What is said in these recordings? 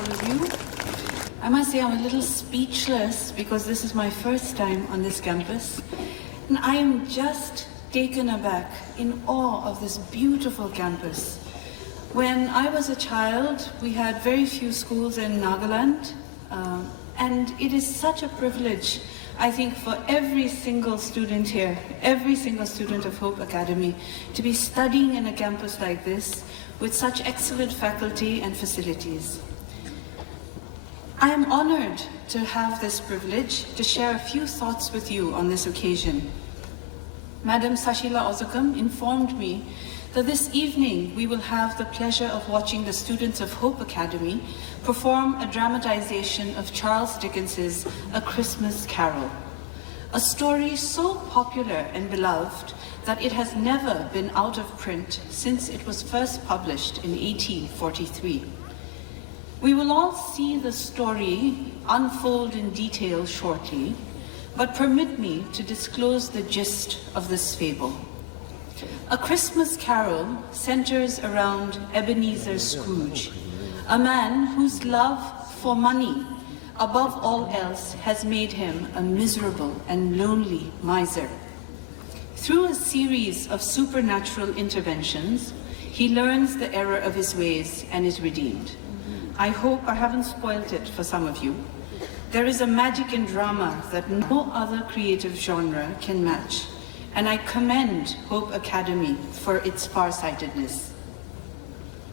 all of you. I must say I'm a little speechless because this is my first time on this campus, and I am just taken aback, in awe of this beautiful campus. When I was a child, we had very few schools in Nagaland, and it is such a privilege, I think, for every single student here, every single student of Hope Academy, to be studying in a campus like this with such excellent faculty and facilities. I am honored to have this privilege to share a few thoughts with you on this occasion. Madam Sashila Ozukam informed me that this evening we will have the pleasure of watching the students of Hope Academy perform a dramatization of Charles Dickens's A Christmas Carol, a story so popular and beloved that it has never been out of print since it was first published in 1843. We will all see the story unfold in detail shortly, but permit me to disclose the gist of this fable. A Christmas Carol centers around Ebenezer Scrooge, a man whose love for money, above all else, has made him a miserable and lonely miser. Through a series of supernatural interventions, he learns the error of his ways and is redeemed. I hope I haven't spoiled it for some of you. There is a magic in drama that no other creative genre can match, and I commend Hope Academy for its farsightedness.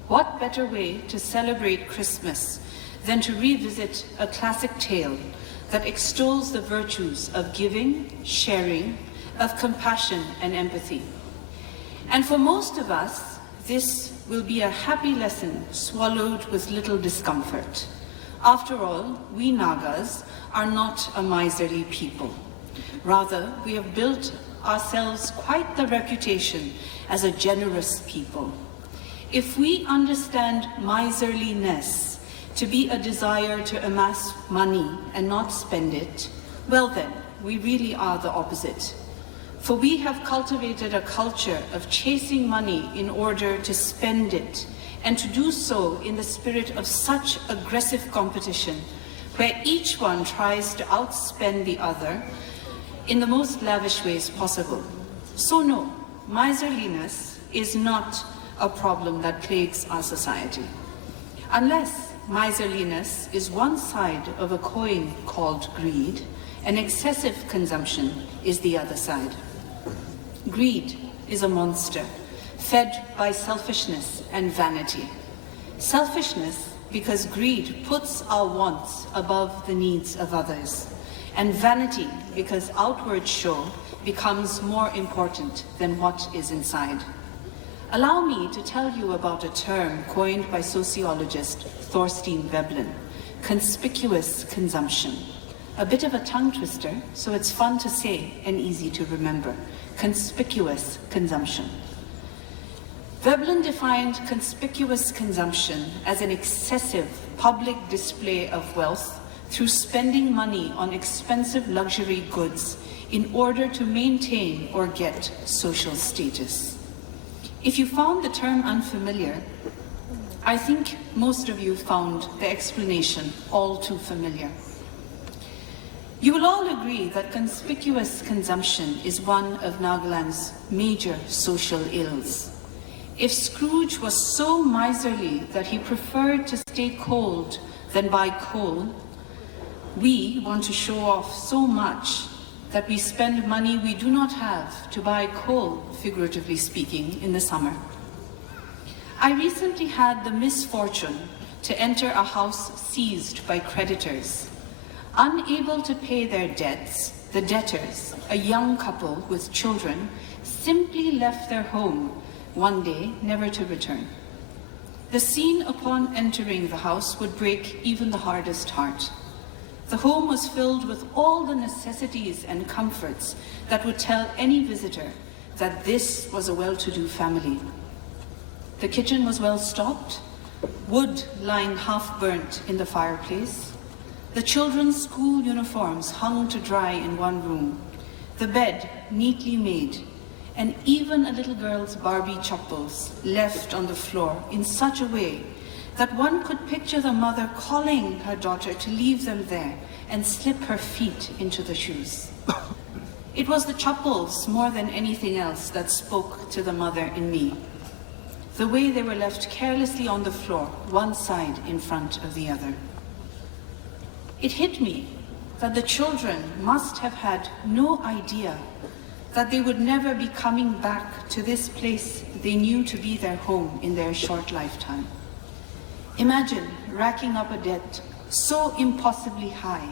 What better way to celebrate Christmas than to revisit a classic tale that extols the virtues of giving, sharing, of compassion and empathy. And for most of us, this will be a happy lesson swallowed with little discomfort. After all, we Nagas are not a miserly people. Rather, we have built ourselves quite the reputation as a generous people. If we understand miserliness to be a desire to amass money and not spend it, well then, we really are the opposite. For we have cultivated a culture of chasing money in order to spend it, and to do so in the spirit of such aggressive competition, where each one tries to outspend the other in the most lavish ways possible. So no, miserliness is not a problem that plagues our society. Unless miserliness is one side of a coin called greed, and excessive consumption is the other side. Greed is a monster, fed by selfishness and vanity. Selfishness because greed puts our wants above the needs of others, and vanity because outward show becomes more important than what is inside. Allow me to tell you about a term coined by sociologist Thorstein Veblen: conspicuous consumption. A bit of a tongue twister, so it's fun to say and easy to remember. Conspicuous consumption. Veblen defined conspicuous consumption as an excessive public display of wealth through spending money on expensive luxury goods in order to maintain or get social status. If you found the term unfamiliar, I think most of you found the explanation all too familiar. You will all agree that conspicuous consumption is one of Nagaland's major social ills. If Scrooge was so miserly that he preferred to stay cold than buy coal, we want to show off so much that we spend money we do not have to buy coal, figuratively speaking, in the summer. I recently had the misfortune to enter a house seized by creditors. Unable to pay their debts, the debtors, a young couple with children, simply left their home one day, never to return. The scene upon entering the house would break even the hardest heart. The home was filled with all the necessities and comforts that would tell any visitor that this was a well-to-do family. The kitchen was well stocked, wood lying half-burnt in the fireplace. The children's school uniforms hung to dry in one room, the bed neatly made, and even a little girl's Barbie chappals left on the floor in such a way that one could picture the mother calling her daughter to leave them there and slip her feet into the shoes. It was the chappals more than anything else that spoke to the mother in me. The way they were left carelessly on the floor, one side in front of the other. It hit me that the children must have had no idea that they would never be coming back to this place they knew to be their home in their short lifetime. Imagine racking up a debt so impossibly high,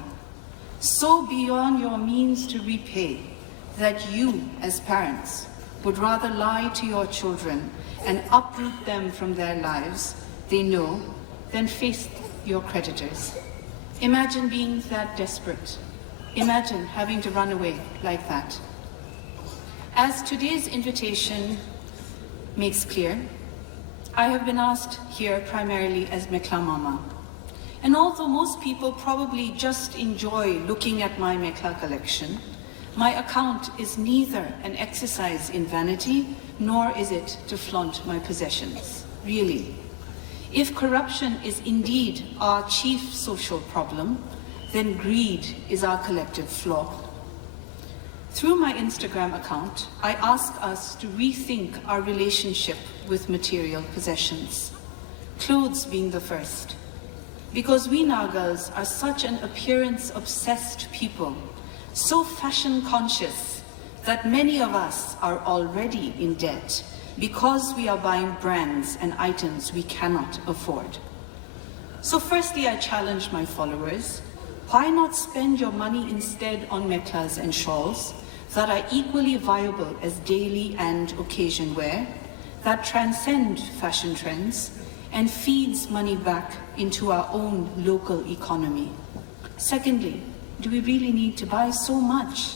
so beyond your means to repay, that you, as parents, would rather lie to your children and uproot them from their lives they know than face your creditors. Imagine being that desperate. Imagine having to run away like that. As today's invitation makes clear, I have been asked here primarily as Mekhalamama. And although most people probably just enjoy looking at my Mekhala collection, my account is neither an exercise in vanity, nor is it to flaunt my possessions, really. If corruption is indeed our chief social problem, then greed is our collective flaw. Through my Instagram account, I ask us to rethink our relationship with material possessions, clothes being the first. Because we Nagas are such an appearance-obsessed people, so fashion-conscious, that many of us are already in debt because we are buying brands and items we cannot afford. So firstly, I challenge my followers, why not spend your money instead on mekhalas and shawls that are equally viable as daily and occasion wear, that transcend fashion trends, and feeds money back into our own local economy? Secondly, do we really need to buy so much?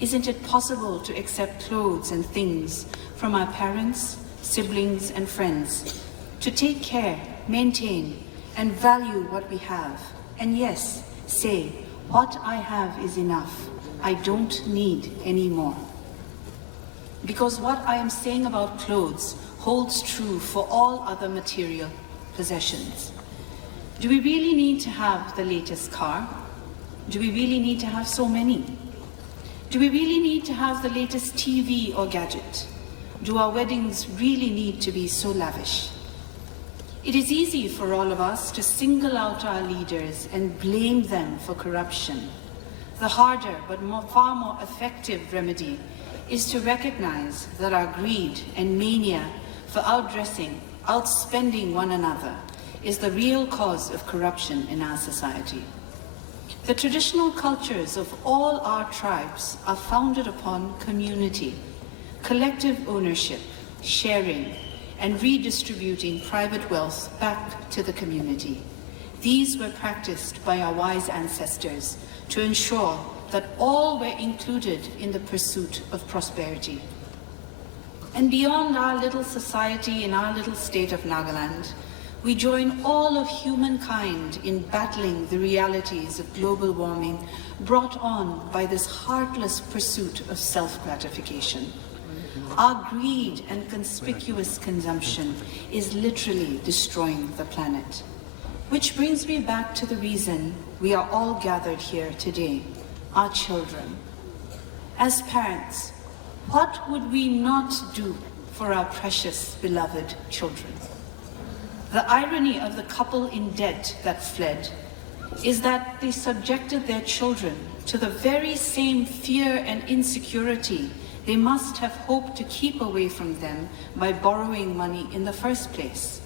Isn't it possible to accept clothes and things from our parents, siblings, and friends, to take care, maintain, and value what we have, and yes, say, what I have is enough, I don't need any more? Because what I am saying about clothes holds true for all other material possessions. Do we really need to have the latest car? Do we really need to have so many? Do we really need to have the latest TV or gadget? Do our weddings really need to be so lavish? It is easy for all of us to single out our leaders and blame them for corruption. The harder but far more effective remedy is to recognize that our greed and mania for outdressing, outspending one another is the real cause of corruption in our society. The traditional cultures of all our tribes are founded upon community, collective ownership, sharing, and redistributing private wealth back to the community. These were practiced by our wise ancestors to ensure that all were included in the pursuit of prosperity. And beyond our little society in our little state of Nagaland, we join all of humankind in battling the realities of global warming brought on by this heartless pursuit of self-gratification. Our greed and conspicuous consumption is literally destroying the planet. Which brings me back to the reason we are all gathered here today, our children. As parents, what would we not do for our precious, beloved children? The irony of the couple in debt that fled is that they subjected their children to the very same fear and insecurity they must have hoped to keep away from them by borrowing money in the first place.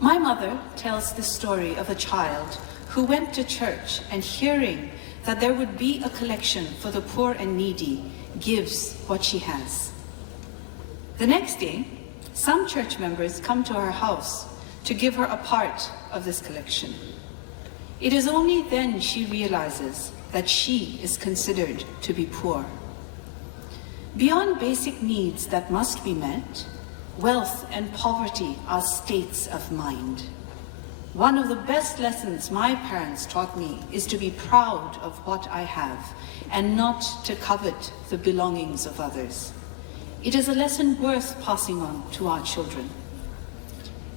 My mother tells the story of a child who went to church and hearing that there would be a collection for the poor and needy, gives what she has. The next day, some church members come to her house to give her a part of this collection. It is only then she realizes that she is considered to be poor. Beyond basic needs that must be met, wealth and poverty are states of mind. One of the best lessons my parents taught me is to be proud of what I have and not to covet the belongings of others. It is a lesson worth passing on to our children.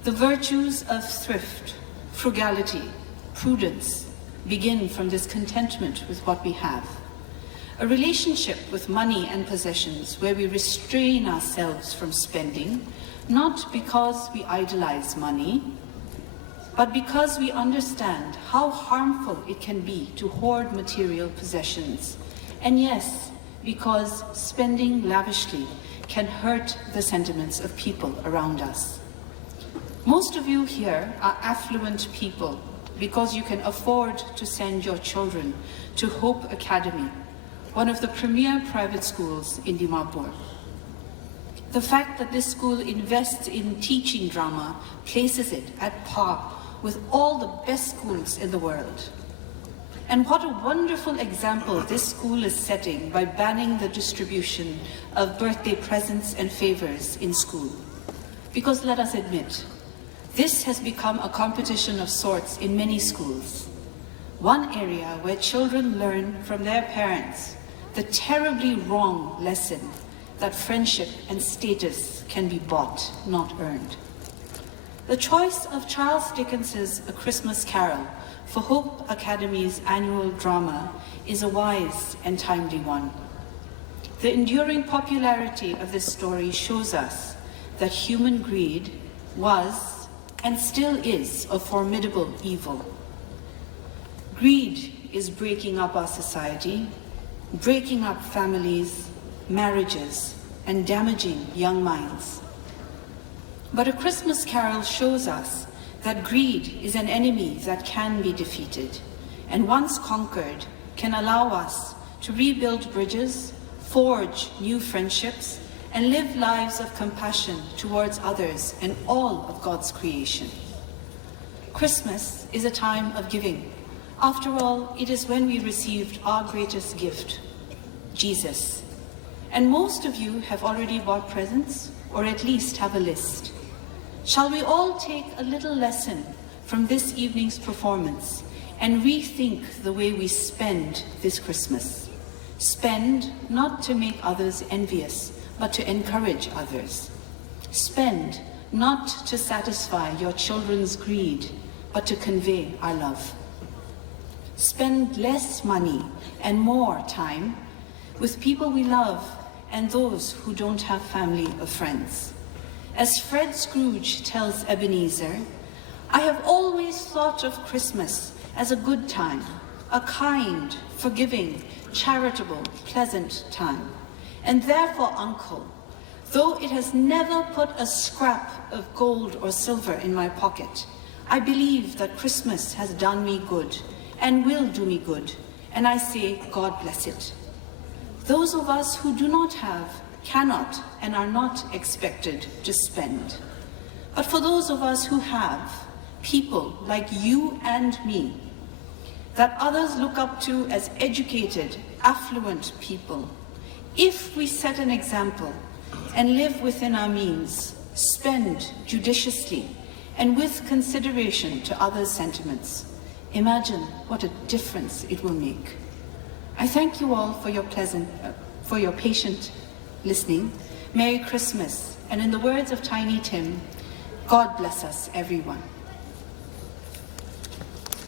The virtues of thrift, frugality, prudence begin from this contentment with what we have. A relationship with money and possessions where we restrain ourselves from spending, not because we idolize money, but because we understand how harmful it can be to hoard material possessions. And yes, because spending lavishly can hurt the sentiments of people around us. Most of you here are affluent people because you can afford to send your children to Hope Academy, one of the premier private schools in Dimapur. The fact that this school invests in teaching drama places it at par with all the best schools in the world. And what a wonderful example this school is setting by banning the distribution of birthday presents and favors in school. Because let us admit, this has become a competition of sorts in many schools. One area where children learn from their parents the terribly wrong lesson that friendship and status can be bought, not earned. The choice of Charles Dickens's A Christmas Carol for Hope Academy's annual drama is a wise and timely one. The enduring popularity of this story shows us that human greed was and still is a formidable evil. Greed is breaking up our society, breaking up families, marriages, and damaging young minds. But A Christmas Carol shows us that greed is an enemy that can be defeated, and once conquered, can allow us to rebuild bridges, forge new friendships, and live lives of compassion towards others and all of God's creation. Christmas is a time of giving. After all, it is when we received our greatest gift, Jesus. And most of you have already bought presents, or at least have a list. Shall we all take a little lesson from this evening's performance and rethink the way we spend this Christmas? Spend not to make others envious, but to encourage others. Spend not to satisfy your children's greed, but to convey our love. Spend less money and more time with people we love and those who don't have family or friends. As Fred Scrooge tells Ebenezer, I have always thought of Christmas as a good time, a kind, forgiving, charitable, pleasant time. And therefore, Uncle, though it has never put a scrap of gold or silver in my pocket, I believe that Christmas has done me good and will do me good, and I say, God bless it. Those of us who do not have, cannot, and are not expected to spend. But for those of us who have, people like you and me, that others look up to as educated, affluent people, if we set an example and live within our means, spend judiciously and with consideration to others' sentiments, imagine what a difference it will make. I thank you all for your patient listening. Merry Christmas, and in the words of Tiny Tim, God bless us, everyone.